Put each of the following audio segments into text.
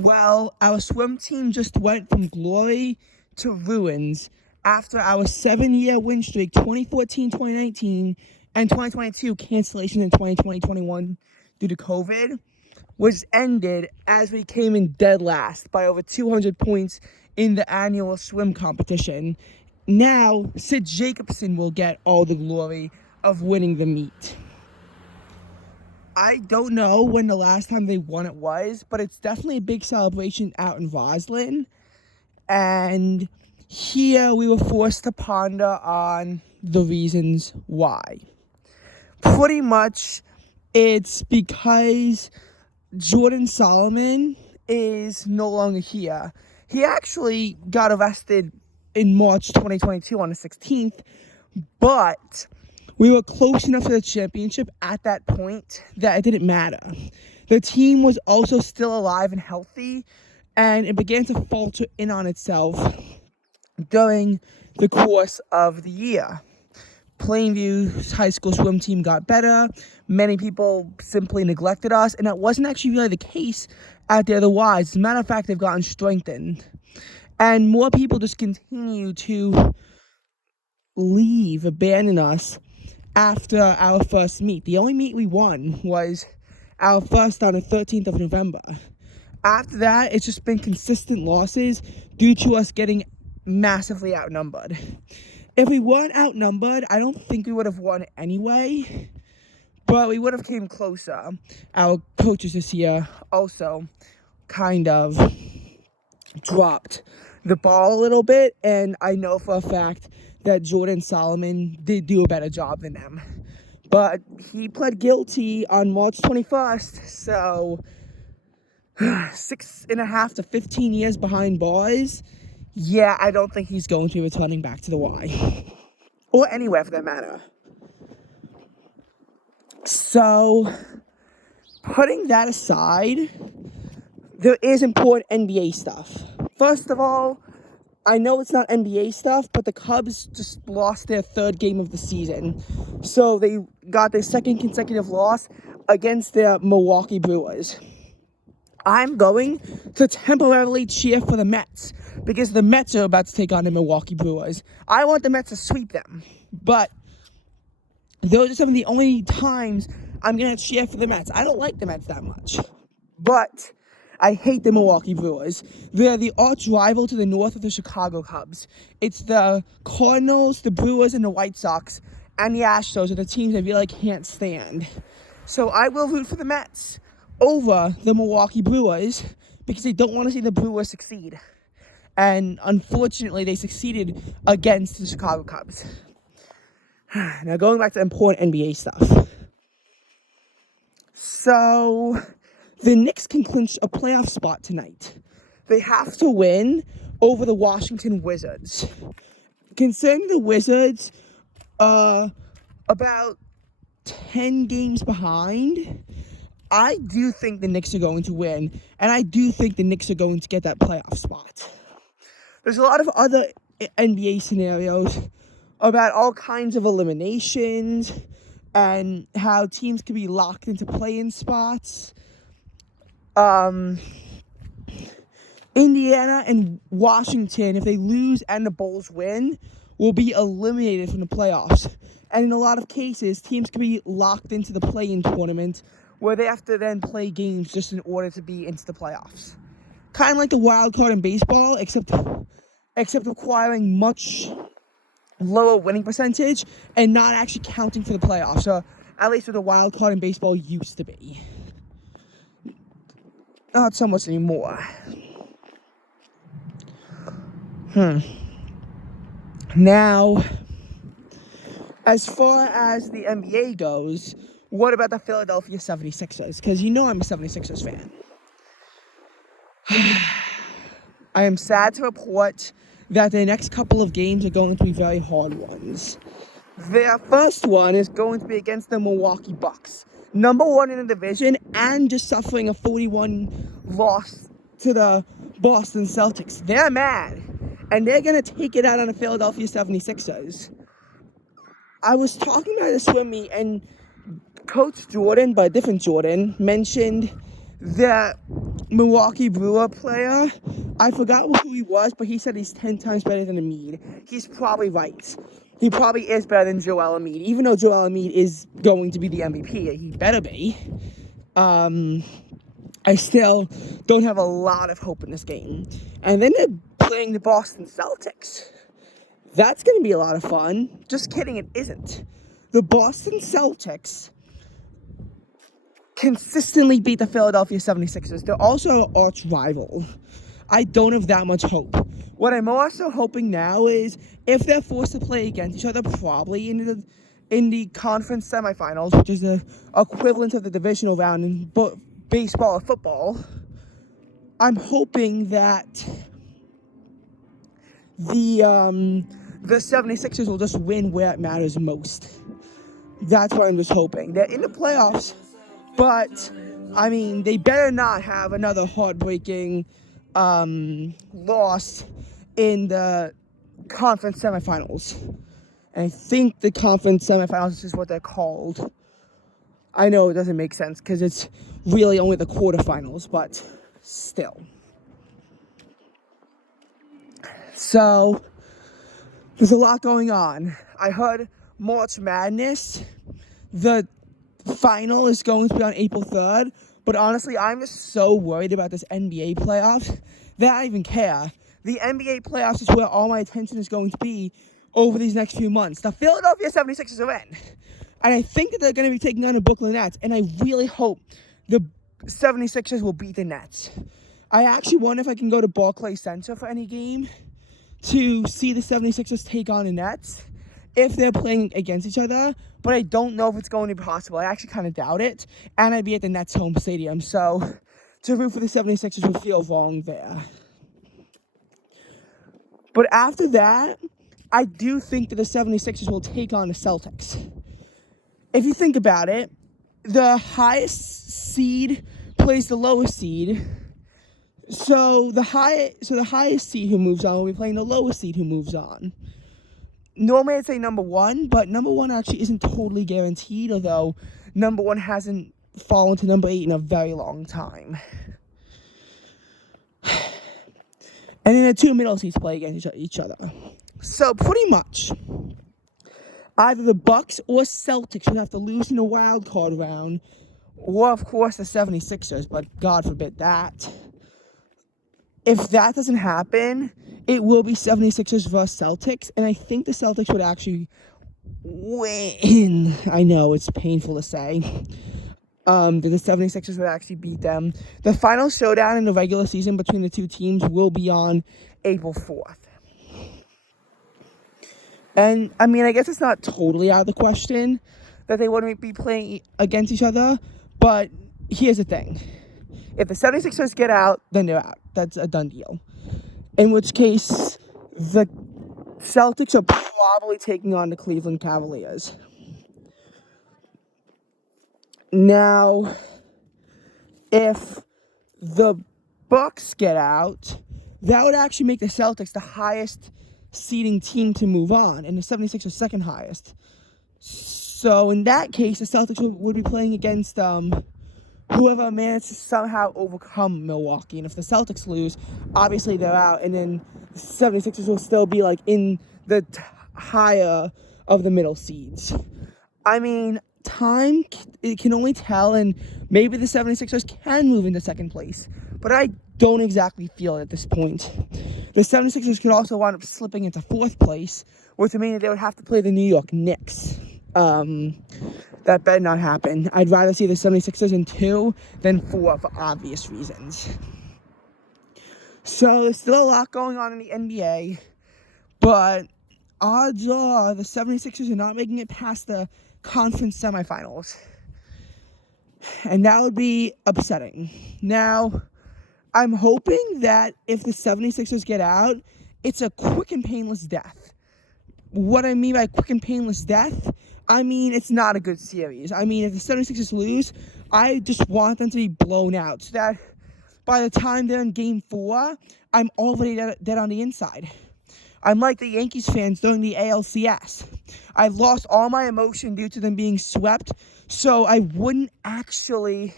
Well, our swim team just went from glory to ruins after our 7-year win streak, 2014, 2019, and 2022 cancellation in 2020-21 due to COVID, was ended as we came in dead last by over 200 points in the annual swim competition. Now, Sid Jacobson will get all the glory of winning the meet. I don't know when the last time they won it was, but it's definitely a big celebration out in Roslyn. And here we were forced to ponder on the reasons why. Pretty much, it's because Jordan Solomon is no longer here. He actually got arrested in March 2022 on the 16th, but we were close enough to the championship at that point that it didn't matter. The team was also still alive and healthy, and it began to falter in on itself during the course of the year. Plainview's high school swim team got better. Many people simply neglected us, and that wasn't actually really the case at the other Ys. As a matter of fact, they've gotten strengthened. And more people just continue to abandon us after our first meet. The only meet we won was our first on the 13th of November. After that, it's just been consistent losses due to us getting massively outnumbered. If we weren't outnumbered, I don't think we would have won anyway, but we would have came closer. Our coaches this year also kind of dropped the ball a little bit, and I know for a fact that Jordan Solomon did do a better job than them. But he pled guilty on March 21st, so 6.5 to 15 years behind bars. Yeah, I don't think he's going to be returning back to the Y. Or anywhere for that matter. So, putting that aside, there is important NBA stuff. First of all, I know it's not NBA stuff, but the Cubs just lost their third game of the season. So they got their second consecutive loss against the Milwaukee Brewers. I'm going to temporarily cheer for the Mets because the Mets are about to take on the Milwaukee Brewers. I want the Mets to sweep them, but those are some of the only times I'm going to cheer for the Mets. I don't like the Mets that much, but I hate the Milwaukee Brewers. They're the arch rival to the north of the Chicago Cubs. It's the Cardinals, the Brewers, and the White Sox, and the Astros are the teams I really can't stand. So I will root for the Mets over the Milwaukee Brewers because I don't want to see the Brewers succeed. And unfortunately, they succeeded against the Chicago Cubs. Now, going back to important NBA stuff. So, the Knicks can clinch a playoff spot tonight. They have to win over the Washington Wizards. Considering the Wizards are about 10 games behind, I do think the Knicks are going to win, and I do think the Knicks are going to get that playoff spot. There's a lot of other NBA scenarios about all kinds of eliminations and how teams can be locked into play-in spots. Indiana and Washington, if they lose and the Bulls win, will be eliminated from the playoffs. And in a lot of cases, teams can be locked into the play-in tournament where they have to then play games just in order to be into the playoffs. Kind of like the wild card in baseball, except requiring much lower winning percentage and not actually counting for the playoffs. So at least what the wild card in baseball used to be. Not so much anymore. Now, as far as the NBA goes, what about the Philadelphia 76ers? Because you know I'm a 76ers fan. I am sad to report that the next couple of games are going to be very hard ones. Their first one is going to be against the Milwaukee Bucks, number one in the division, and just suffering a 41 loss to the Boston Celtics. They're mad, and they're going to take it out on the Philadelphia 76ers. I was talking about a swim meet, and Coach Jordan, but a different Jordan, mentioned that Milwaukee Brewer player. I forgot who he was, but he said he's 10 times better than Embiid. He's probably right. He probably is better than Joel Embiid, even though Joel Embiid is going to be the MVP. He better be. I still don't have a lot of hope in this game. And then they're playing the Boston Celtics. That's going to be a lot of fun. Just kidding, it isn't. The Boston Celtics consistently beat the Philadelphia 76ers. They're also an arch rival. I don't have that much hope. What I'm also hoping now is if they're forced to play against each other, probably in the conference semifinals, which is the equivalent of the divisional round in baseball or football, I'm hoping that the 76ers will just win where it matters most. That's what I'm just hoping. They're in the playoffs, but, I mean, they better not have another heartbreaking loss in the conference semifinals. And I think the conference semifinals is what they're called. I know it doesn't make sense because it's really only the quarterfinals, but still. So, there's a lot going on. I heard March Madness, the final is going to be on April 3rd, but honestly, I'm just so worried about this NBA playoffs that I don't even care. The NBA playoffs is where all my attention is going to be over these next few months. The Philadelphia 76ers are in, and I think that they're going to be taking on the Brooklyn Nets, and I really hope the 76ers will beat the Nets. I actually wonder if I can go to Barclays Center for any game to see the 76ers take on the Nets if they're playing against each other, but I don't know if it's going to be possible. I actually kind of doubt it, and I'd be at the Nets home stadium, so to root for the 76ers would feel wrong there. But after that, I do think that the 76ers will take on the Celtics. If you think about it, the highest seed plays the lowest seed. So the highest seed who moves on will be playing the lowest seed who moves on. Normally I'd say number one, but number one actually isn't totally guaranteed, although number one hasn't fallen to number 8 in a very long time. And then the two middle seeds play against each other. So pretty much, either the Bucks or Celtics would have to lose in the wild card round, or of course the 76ers, but God forbid that. If that doesn't happen, it will be 76ers versus Celtics, and I think the Celtics would actually win. I know, it's painful to say. That the 76ers would actually beat them. The final showdown in the regular season between the two teams will be on April 4th. And, I mean, I guess it's not totally out of the question that they wouldn't be playing against each other, but here's the thing. If the 76ers get out, then they're out. That's a done deal. In which case, the Celtics are probably taking on the Cleveland Cavaliers. Now, if the Bucks get out, that would actually make the Celtics the highest seeding team to move on, and the 76ers second highest. So in that case, the Celtics would be playing against whoever manages to somehow overcome Milwaukee. And if the Celtics lose, obviously they're out, and then the 76ers will still be like in the higher of the middle seeds. I mean, time, it can only tell, and maybe the 76ers can move into second place, but I don't exactly feel it at this point. The 76ers could also wind up slipping into fourth place, which would mean that they would have to play the New York Knicks. That better not happen. I'd rather see the 76ers in 2 than 4 for obvious reasons. So there's still a lot going on in the NBA, but odds are the 76ers are not making it past the conference semifinals. And that would be upsetting. Now, I'm hoping that if the 76ers get out, it's a quick and painless death. What I mean by quick and painless death, I mean it's not a good series. I mean, if the 76ers lose, I just want them to be blown out so that by the time they're in Game 4, I'm already dead on the inside. I'm like the Yankees fans during the ALCS. I lost all my emotion due to them being swept, so I wouldn't actually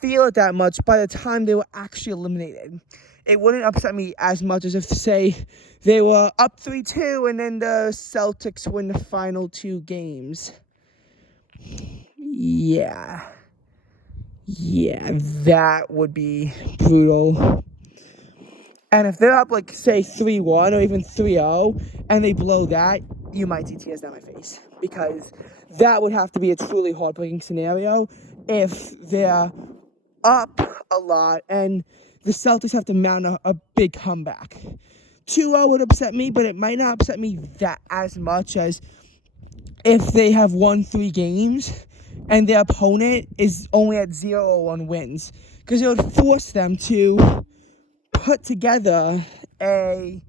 feel it that much by the time they were actually eliminated. It wouldn't upset me as much as if, say, they were up 3-2 and then the Celtics win the final 2 games. Yeah, that would be brutal. And if they're up, like, say, 3-1 or even 3-0, and they blow that, you might see tears down my face. Because that would have to be a truly heartbreaking scenario if they're up a lot and the Celtics have to mount a big comeback. 2-0 would upset me, but it might not upset me that as much as if they have won 3 games and their opponent is only at 0-1 wins. Because it would force them to put together a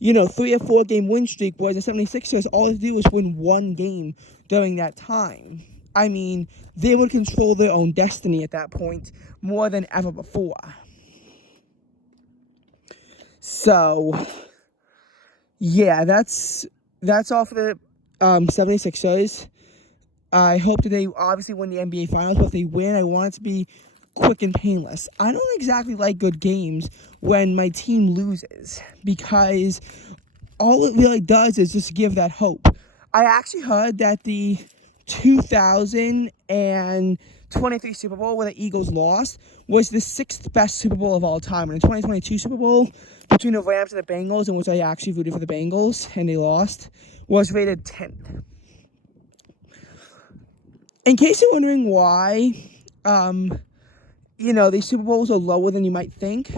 3 or 4 game win streak, whereas the 76ers, all they do is win 1 game during that time. I mean, they would control their own destiny at that point more than ever before. So, yeah, that's all for the 76ers. I hope that they obviously win the NBA Finals, but if they win, I want it to be quick and painless. I don't exactly like good games when my team loses, because all it really does is just give that hope. I actually heard that the 2023 Super Bowl, where the Eagles lost, was the 6th best Super Bowl of all time. And the 2022 Super Bowl, between the Rams and the Bengals, in which I actually rooted for the Bengals, and they lost, was rated 10th. In case you're wondering why, these Super Bowls are lower than you might think,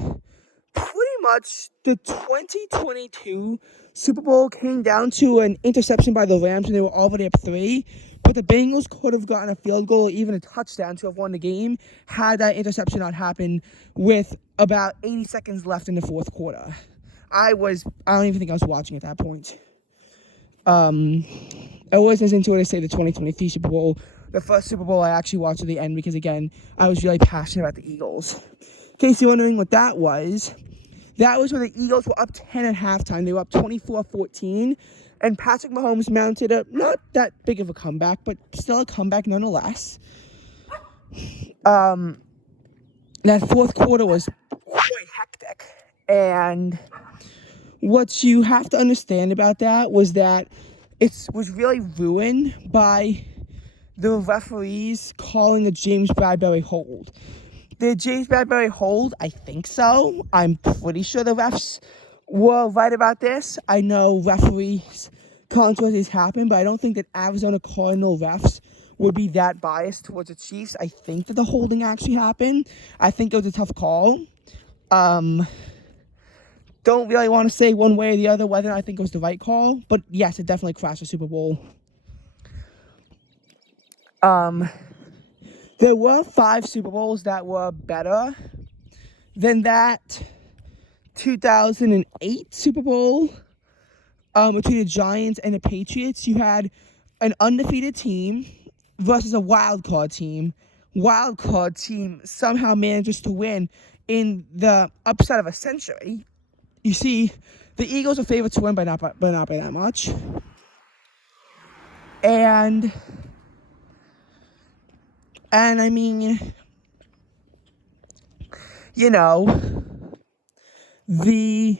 pretty much the 2022 Super Bowl came down to an interception by the Rams when they were already up 3, but the Bengals could have gotten a field goal or even a touchdown to have won the game had that interception not happened with about 80 seconds left in the 4th quarter. I don't even think I was watching at that point. I wasn't as into it as, say, the 2023 Super Bowl. The first Super Bowl I actually watched to the end because, again, I was really passionate about the Eagles. In case you're wondering what that was when the Eagles were up 10 at halftime. They were up 24-14, and Patrick Mahomes mounted a not that big of a comeback, but still a comeback nonetheless. That 4th quarter was quite hectic, and what you have to understand about that was that it was really ruined by the referees calling a James Bradbury hold. The James Bradbury hold, I think so. I'm pretty sure the refs were right about this. I know referees controversies happen, but I don't think that Arizona Cardinal refs would be that biased towards the Chiefs. I think that the holding actually happened. I think it was a tough call. Don't really want to say one way or the other whether I think it was the right call, but yes, it definitely crashed the Super Bowl. There were 5 Super Bowls that were better than that 2008 Super Bowl between the Giants and the Patriots. You had an undefeated team versus a wild card team. Wild card team somehow manages to win in the upset of a century. You see, the Eagles are favored to win, but not by that much. And I mean, the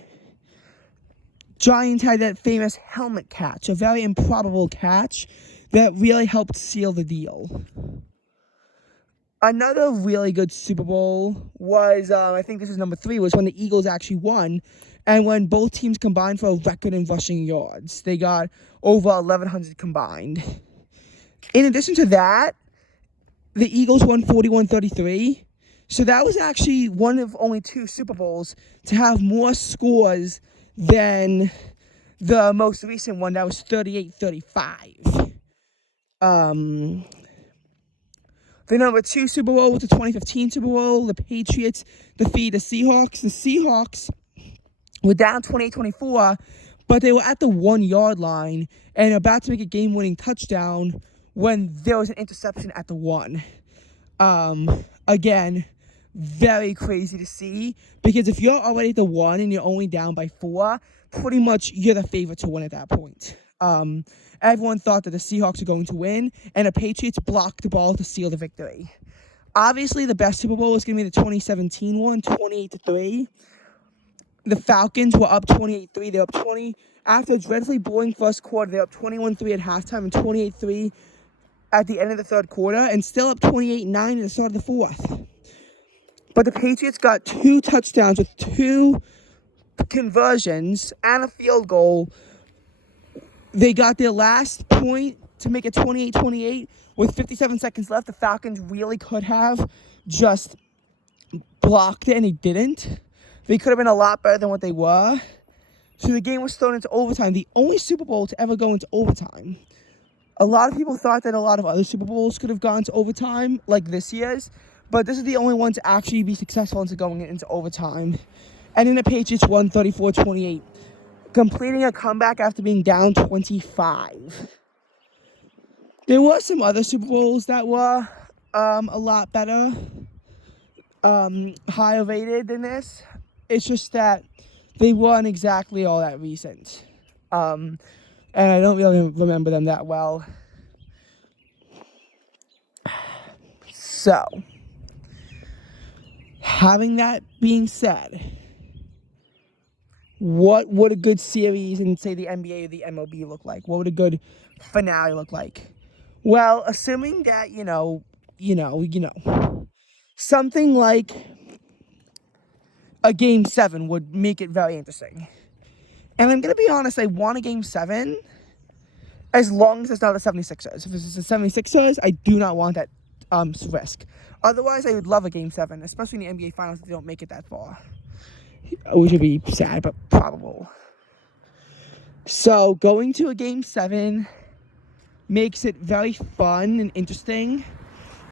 Giants had that famous helmet catch, a very improbable catch that really helped seal the deal. Another really good Super Bowl was, I think this is number 3, was when the Eagles actually won, and when both teams combined for a record in rushing yards. They got over 1,100 combined. In addition to that, the Eagles won 41-33. So that was actually one of only 2 Super Bowls to have more scores than the most recent one that was 38-35. The number 2 Super Bowl was the 2015 Super Bowl. The Patriots defeated the Seahawks. The Seahawks were down 28-24, but they were at the 1-yard line and about to make a game-winning touchdown when there was an interception at the 1. Again, very crazy to see, because if you're already at the 1 and you're only down by 4, pretty much you're the favorite to win at that point. Everyone thought that the Seahawks were going to win, and the Patriots blocked the ball to seal the victory. Obviously, the best Super Bowl is going to be the 2017 one, 28-3. The Falcons were up 28-3. They're up 20. After a dreadfully boring first quarter, they're up 21-3 at halftime and 28-3 at the end of the third quarter, and still up 28-9 at the start of the fourth. But the Patriots got 2 touchdowns with 2 conversions and a field goal. They got their last point to make it 28-28 with 57 seconds left. The Falcons really could have just blocked it, and they didn't. They could have been a lot better than what they were. So the game was thrown into overtime. The only Super Bowl to ever go into overtime. A lot of people thought that a lot of other Super Bowls could have gone to overtime, like this year's. But this is the only one to actually be successful into going into overtime. And then the Patriots won 34-28, completing a comeback after being down 25. There were some other Super Bowls that were a lot better, higher rated than this. It's just that they weren't exactly all that recent. And I don't really remember them that well. So, having that being said, what would a good series in, say, the NBA or the MLB look like? What would a good finale look like? Well, assuming that, something like a Game 7 would make it very interesting. And I'm going to be honest, I want a Game 7 as long as it's not the 76ers. If it's the 76ers, I do not want that risk. Otherwise, I would love a Game 7, especially in the NBA Finals if they don't make it that far. Which would be sad, but probable. So, going to a Game 7 makes it very fun and interesting.